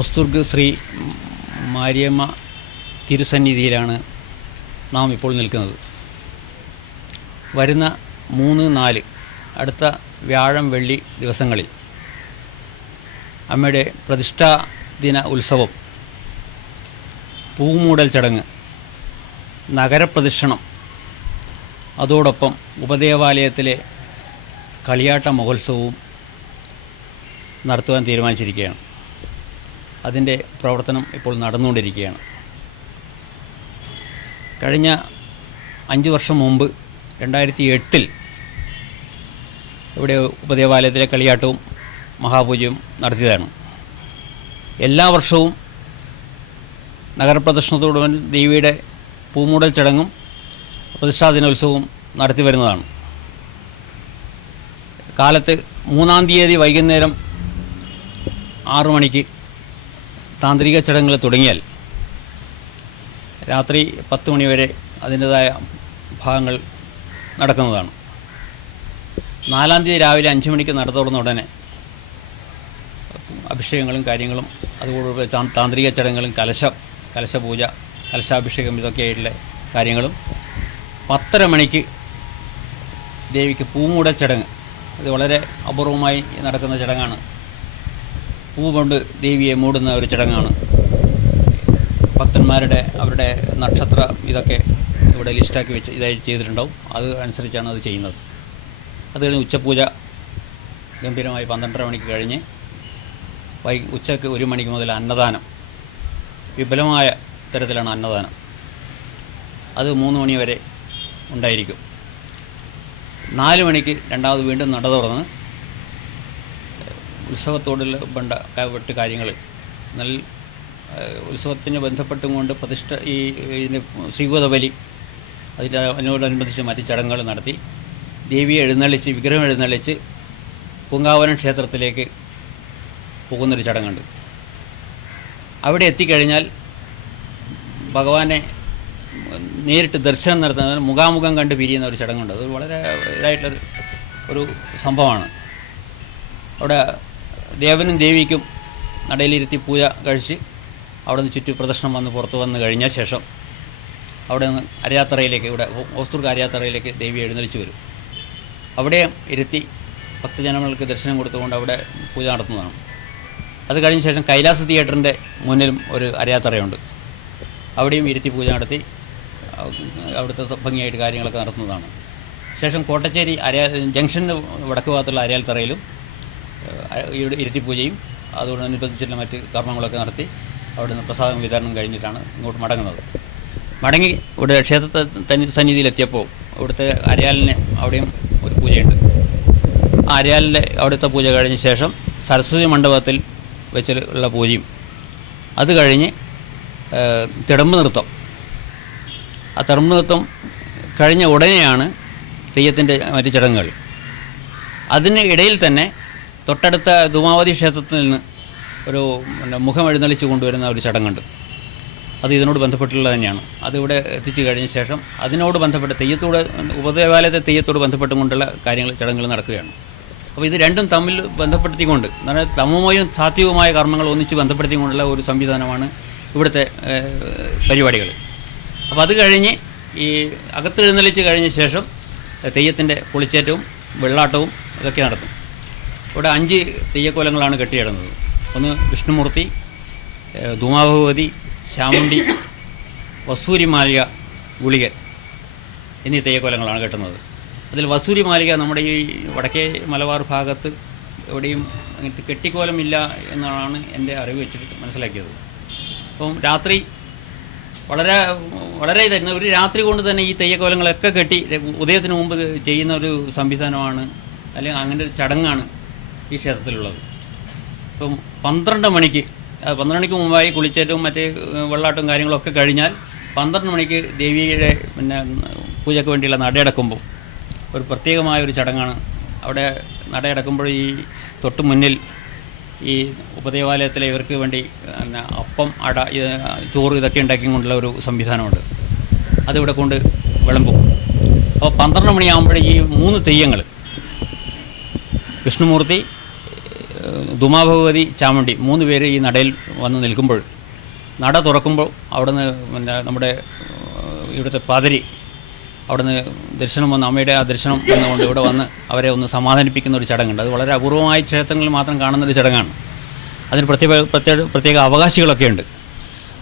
ഒസ്തുർഗ് ശ്രീ മാരിയമ്മ തിരുസന്നിധിയിലാണ് നാം ഇപ്പോൾ നിൽക്കുന്നത്. വരുന്ന 3, 4 അടുത്ത വ്യാഴം വെള്ളി ദിവസങ്ങളിൽ അമ്മയുടെ പ്രതിഷ്ഠാ ദിന ഉത്സവം, പൂമൂടൽ ചടങ്ങ്, നഗരപ്രദക്ഷിണം, അതോടൊപ്പം ഉപദേവാലയത്തിലെ കളിയാട്ട മഹോത്സവവും നടത്തുവാൻ തീരുമാനിച്ചിരിക്കുകയാണ്. അതിൻ്റെ പ്രവർത്തനം ഇപ്പോൾ നടന്നുകൊണ്ടിരിക്കുകയാണ്. കഴിഞ്ഞ 5 വർഷം മുമ്പ് 2008 ഇവിടെ ഉപദേവാലയത്തിലെ കളിയാട്ടവും മഹാപൂജയും നടത്തിയതാണ്. എല്ലാ വർഷവും നഗരപ്രദക്ഷിണത്തോടും ദേവിയുടെ പൂമൂടൽ ചടങ്ങും പ്രതിഷ്ഠാ ദിനോത്സവവും നടത്തി വരുന്നതാണ്. കാലത്ത് 3-ാം തീയതി വൈകുന്നേരം 6 മണിക്ക് താന്ത്രിക ചടങ്ങുകൾ തുടങ്ങിയാൽ രാത്രി 10 മണി വരെ അതിൻ്റേതായ ഭാഗങ്ങൾ നടക്കുന്നതാണ്. 4-ാം തീയതി രാവിലെ 5 മണിക്ക് നട തുറന്ന ഉടനെ അഭിഷേകങ്ങളും കാര്യങ്ങളും, അതുകൂടെ താന്ത്രിക ചടങ്ങുകളും, കലശപൂജ, കലശാഭിഷേകം, ഇതൊക്കെയായിട്ടുള്ള കാര്യങ്ങളും 10:30 മണിക്ക് ദേവിക്ക് പൂമൂടൽ ചടങ്ങ്. ഇത് വളരെ അപൂർവമായി നടക്കുന്ന ചടങ്ങാണ്. പൂ കൊണ്ട് ദേവിയെ മൂടുന്ന ഒരു ചടങ്ങാണ്. ഭക്തന്മാരുടെ അവരുടെ നക്ഷത്രം ഇതൊക്കെ ഇവിടെ ലിസ്റ്റാക്കി വെച്ച് ഇതായി ചെയ്തിട്ടുണ്ടാവും. അത് അനുസരിച്ചാണ് അത് ചെയ്യുന്നത്. അത് കഴിഞ്ഞ് ഉച്ചപൂജ ഗംഭീരമായി 12:30 മണിക്ക് കഴിഞ്ഞ് ഉച്ചയ്ക്ക് 1 മണിക്ക് മുതൽ അന്നദാനം, വിപുലമായ തരത്തിലാണ് അന്നദാനം. അത് 3 മണി വരെ ഉണ്ടായിരിക്കും. 4 മണിക്ക് രണ്ടാമത് വീണ്ടും നട തുറന്ന് ഉത്സവത്തോടുള്ള ബന്ധപ്പെട്ട് കാര്യങ്ങൾ, ഉത്സവത്തിന് ബന്ധപ്പെട്ടും കൊണ്ട് ഇതിന് ശ്രീകോതബലി, അതിനോടനുബന്ധിച്ച് മറ്റ് ചടങ്ങുകൾ നടത്തി ദേവിയെ വിഗ്രഹം എഴുന്നള്ളിച്ച് പൂങ്കാവനം ക്ഷേത്രത്തിലേക്ക് പോകുന്നൊരു ചടങ്ങുണ്ട്. അവിടെ എത്തിക്കഴിഞ്ഞാൽ ഭഗവാനെ നേരിട്ട് ദർശനം നടത്തുന്ന, മുഖാമുഖം കണ്ട് പിരിയുന്ന ഒരു ചടങ്ങുണ്ട്. അത് വളരെ ഇതായിട്ടുള്ളൊരു ഒരു സംഭവമാണ്. അവിടെ ദേവനും ദേവിക്കും നടയിലിരുത്തി പൂജ കഴിച്ച് അവിടെ നിന്ന് ചുറ്റി പ്രദക്ഷിണം വന്ന് പുറത്ത് വന്ന് കഴിഞ്ഞ ശേഷം അവിടെ നിന്ന് അരയാത്തറയിലേക്ക്, ഇവിടെ ഓസ്തുർഗ് അരയാത്തറയിലേക്ക് ദേവി എഴുന്നള്ളിച്ച് വരും. അവിടെ ഇരുത്തി ഭക്തജനങ്ങൾക്ക് ദർശനം കൊടുത്തുകൊണ്ട് അവിടെ പൂജ നടത്തുന്നതാണ്. അത് കഴിഞ്ഞ ശേഷം കൈലാസ തിയേറ്ററിൻ്റെ മുന്നിലും ഒരു അരയാത്തറയുണ്ട്. അവിടെയും ഇരുത്തി പൂജ നടത്തി അവിടുത്തെ ഭംഗിയായിട്ട് കാര്യങ്ങളൊക്കെ നടത്തുന്നതാണ്. ശേഷം കോട്ടച്ചേരി ജംഗ്ഷന് വടക്ക് ഭാഗത്തുള്ള അരയാൽത്തറയിലും ഇരുത്തി പൂജയും അതോടനുബന്ധിച്ചുള്ള മറ്റ് കർമ്മങ്ങളൊക്കെ നടത്തി അവിടെ നിന്ന് പ്രസാദം വിതരണം കഴിഞ്ഞിട്ടാണ് ഇങ്ങോട്ട് മടങ്ങുന്നത്. മടങ്ങി ഇവിടെ ക്ഷേത്ര സന്നിധിയിലെത്തിയപ്പോൾ ഇവിടുത്തെ അരയാലിന് അവിടെയും ഒരു പൂജയുണ്ട്. ആ അരയാലിൻ്റെ അവിടുത്തെ പൂജ കഴിഞ്ഞ ശേഷം സരസ്വതി മണ്ഡപത്തിൽ വെച്ചുള്ള പൂജയും, അത് കഴിഞ്ഞ് തിടമ്പ് നൃത്തം. ആ തിടമ്പ് നൃത്തം കഴിഞ്ഞ ഉടനെയാണ് തെയ്യത്തിൻ്റെ മറ്റ് ചടങ്ങുകൾ. അതിന് ഇടയിൽ തന്നെ തൊട്ടടുത്ത ധൂമാവതി ക്ഷേത്രത്തിൽ നിന്ന് ഒരു മുഖം എഴുന്നള്ളിച്ച് കൊണ്ടുവരുന്ന ഒരു ചടങ്ങുണ്ട്. അത് ഇതിനോട് ബന്ധപ്പെട്ടുള്ളത് തന്നെയാണ്. അതിവിടെ എത്തിച്ചു കഴിഞ്ഞ ശേഷം അതിനോട് ബന്ധപ്പെട്ട് ഉപദേവാലയത്തെ തെയ്യത്തോട് ബന്ധപ്പെട്ടുകൊണ്ടുള്ള ചടങ്ങുകൾ നടക്കുകയാണ്. അപ്പോൾ ഇത് രണ്ടും തമ്മിൽ ബന്ധപ്പെടുത്തിക്കൊണ്ട്, അതായത് തമോമയും സാത്വികവുമായ കർമ്മങ്ങൾ ഒന്നിച്ച് ബന്ധപ്പെടുത്തിക്കൊണ്ടുള്ള ഒരു സംവിധാനമാണ് ഇവിടുത്തെ പരിപാടികൾ. അപ്പോൾ അത് കഴിഞ്ഞ് ഈ അകത്തെഴുന്നള്ളിച്ച് കഴിഞ്ഞ ശേഷം തെയ്യത്തിൻ്റെ പൊളിച്ചേറ്റവും വെള്ളാട്ടവും ഇതൊക്കെ നടത്തും. ഇവിടെ 5 തെയ്യക്കോലങ്ങളാണ് കെട്ടിയിടുന്നത്. ഒന്ന് വിഷ്ണുമൂർത്തി, ധൂമാഭഗവതി, ശാമുണ്ഡി, വസൂരിമാലിക, ഗുളികൻ എന്നീ തെയ്യക്കോലങ്ങളാണ് കെട്ടുന്നത്. അതിൽ വസൂരിമാലിക നമ്മുടെ ഈ വടക്കേ മലബാർ ഭാഗത്ത് എവിടെയും അങ്ങനത്തെ കെട്ടിക്കോലമില്ല എന്നാണ് എൻ്റെ അറിവ് വെച്ചിട്ട് മനസ്സിലാക്കിയത്. അപ്പം രാത്രി വളരെ ഇതായിരുന്നു. ഒരു രാത്രി കൊണ്ട് തന്നെ ഈ തെയ്യക്കോലങ്ങളൊക്കെ കെട്ടി ഉദയത്തിന് മുമ്പ് ചെയ്യുന്ന ഒരു സംവിധാനമാണ്, അല്ലെങ്കിൽ അങ്ങനെ ഒരു ചടങ്ങാണ് ഈ ക്ഷേത്രത്തിലുള്ളത്. ഇപ്പം 12 മണിക്ക് മുമ്പായി കുളിച്ചേറ്റവും മറ്റ് വെള്ളാട്ടവും കാര്യങ്ങളൊക്കെ കഴിഞ്ഞാൽ 12 മണിക്ക് ദേവിയുടെ പൂജയ്ക്ക് വേണ്ടിയുള്ള നടയടക്കുമ്പോൾ ഒരു പ്രത്യേകമായ ഒരു ചടങ്ങാണ്. അവിടെ നടയടക്കുമ്പോൾ ഈ തൊട്ട് മുന്നിൽ ഈ ഉപദേവാലയത്തിലെ ഇവർക്ക് വേണ്ടി അപ്പം, അട, ചോറ് ഇതൊക്കെ ഉണ്ടാക്കിക്കൊണ്ടുള്ള ഒരു സംവിധാനമുണ്ട്. അതിവിടെ കൊണ്ട് വിളമ്പും. അപ്പോൾ 12 മണിയാകുമ്പോഴേ ഈ 3 തെയ്യങ്ങൾ, വിഷ്ണുമൂർത്തി, ദുമാഭഗവതി, ചാമുണ്ടി 3 പേര് ഈ നടയിൽ വന്ന് നിൽക്കുമ്പോൾ നട തുറക്കുമ്പോൾ അവിടുന്ന് പിന്നെ നമ്മുടെ ഇവിടുത്തെ പാതിരി അവിടുന്ന് ദർശനം വന്ന് അമ്മയുടെ ആ ദർശനം വന്നുകൊണ്ട് ഇവിടെ വന്ന് അവരെ ഒന്ന് സമാധാനിപ്പിക്കുന്ന ഒരു ചടങ്ങുണ്ട്. അത് വളരെ അപൂർവമായ ക്ഷേത്രങ്ങളിൽ മാത്രം കാണുന്നൊരു ചടങ്ങാണ്. അതിന് പ്രത്യേക അവകാശികളൊക്കെ ഉണ്ട്.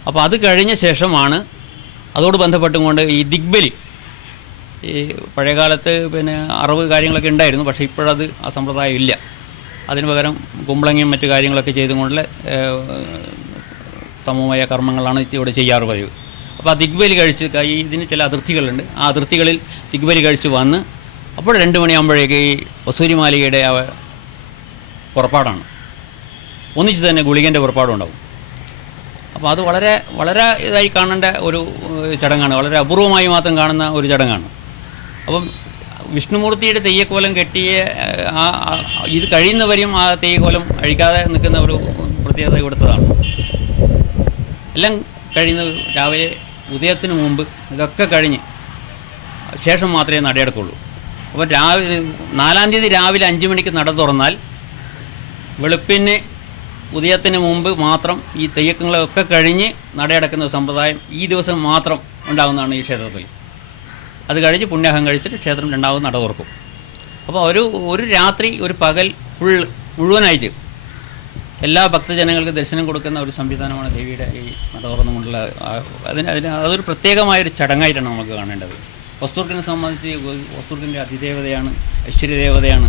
അപ്പോൾ അത് കഴിഞ്ഞ ശേഷമാണ് അതോട് ബന്ധപ്പെട്ടുകൊണ്ട് ഈ ദിഗ്ബലി, ഈ പഴയകാലത്ത് പിന്നെ അറിവ് കാര്യങ്ങളൊക്കെ ഉണ്ടായിരുന്നു. പക്ഷേ ഇപ്പോഴത് ആ സമ്പ്രദായം ഇല്ല. അതിന് പകരം കുമ്പളങ്ങയും മറ്റു കാര്യങ്ങളൊക്കെ ചെയ്തുകൊണ്ടുള്ള തമോമയ കർമ്മങ്ങളാണ് ഇവിടെ ചെയ്യാറ് പതിവ്. അപ്പോൾ ആ ദിഗ്ബലി കഴിച്ച് ഇതിന് ചില അതിർത്തികളുണ്ട്. ആ അതിർത്തികളിൽ ദിഗ്ബലി കഴിച്ച് വന്ന് അപ്പോൾ 2 മണിയാകുമ്പോഴേക്ക് ഈ വസൂരിമാലികയുടെ ആ പുറപ്പാടാണ്. ഒന്നിച്ച് തന്നെ ഗുളികൻ്റെ പുറപ്പാടുണ്ടാവും. അപ്പോൾ അത് വളരെ വളരെ ഇതായി കാണേണ്ട ഒരു ചടങ്ങാണ്. വളരെ അപൂർവമായി മാത്രം കാണുന്ന ഒരു ചടങ്ങാണ്. അപ്പം വിഷ്ണുമൂർത്തിയുടെ തെയ്യക്കോലം കെട്ടിയ ഇത് കഴിയുന്നവരെയും ആ തെയ്യക്കോലം അഴിക്കാതെ നിൽക്കുന്ന ഒരു പ്രത്യേകത ഇവിടുത്തതാണ്. എല്ലാം കഴിയുന്ന രാവിലെ ഉദയത്തിന് മുമ്പ് ഇതൊക്കെ കഴിഞ്ഞ് ശേഷം മാത്രമേ നടയടക്കുള്ളൂ. അപ്പോൾ 4-ാം തീയതി രാവിലെ 5 മണിക്ക് നട തുറന്നാൽ വെളുപ്പിന് ഉദയത്തിന് മുമ്പ് മാത്രം ഈ തെയ്യങ്ങളൊക്കെ കഴിഞ്ഞ് നടയടക്കുന്ന സമ്പ്രദായം ഈ ദിവസം മാത്രം ഉണ്ടാകുന്നതാണ് ഈ ക്ഷേത്രത്തിൽ. അത് കഴിഞ്ഞ് പുണ്യാഹം കഴിച്ചിട്ട് ക്ഷേത്രം രണ്ടാമത് നട തുറക്കും. അപ്പോൾ ഒരു രാത്രി ഒരു പകൽ മുഴുവനായിട്ട് എല്ലാ ഭക്തജനങ്ങൾക്ക് ദർശനം കൊടുക്കുന്ന ഒരു സംവിധാനമാണ് ദേവിയുടെ ഈ നട തുറന്നുകൊണ്ടുള്ള. അതൊരു പ്രത്യേകമായൊരു ചടങ്ങായിട്ടാണ് നമുക്ക് കാണേണ്ടത്. വസ്തുർക്കിനെ സംബന്ധിച്ച് വസ്തുർക്കിൻ്റെ അതിദേവതയാണ്, ഐശ്വര്യദേവതയാണ്.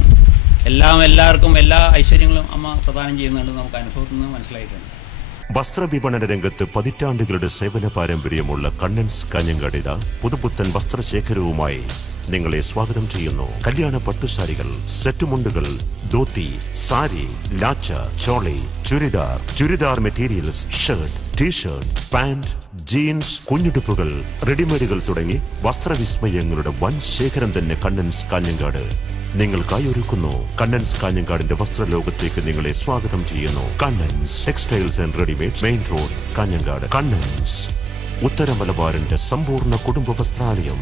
എല്ലാവർക്കും എല്ലാ ഐശ്വര്യങ്ങളും അമ്മ പ്രദാനം ചെയ്യുന്നുണ്ടെന്ന് നമുക്ക് അനുഭവത്തിൽ നിന്ന് മനസ്സിലായിട്ടുണ്ട്. വസ്ത്രവിപണന രംഗത്ത് പതിറ്റാണ്ടുകളുടെ സേവന പാരമ്പര്യമുള്ള കണ്ണൻസ് കാഞ്ഞങ്ങാട് ഇതാ പുതുപുത്തൻ വസ്ത്രശേഖരവുമായി നിങ്ങളെ സ്വാഗതം ചെയ്യുന്നു. കല്യാണ പട്ടുസാരികൾ, സെറ്റുമുണ്ടുകൾ, ധോത്തി, സാരി, ലാച്ച, choli, churidar materials, shirt, T-shirt, pant, jeans, കുഞ്ഞുടുപ്പുകൾ, റെഡിമെയ്ഡുകൾ തുടങ്ങി വസ്ത്രവിസ്മയങ്ങളുടെ വൻ ശേഖരം തന്നെ കണ്ണൻസ് കാഞ്ഞങ്ങാട് നിങ്ങൾക്കായി ഒരുക്കുന്നു. കണ്ണൻസ് കാഞ്ഞങ്ങാടിന്റെ വസ്ത്രലോകത്തേക്ക് നിങ്ങളെ സ്വാഗതം ചെയ്യുന്നു. Kannan's textiles and readymades, main road, Kanhangad. Kannan's, ഉത്തര മലബാറിന്റെ സമ്പൂർണ്ണ കുടുംബ വസ്ത്രാലയം.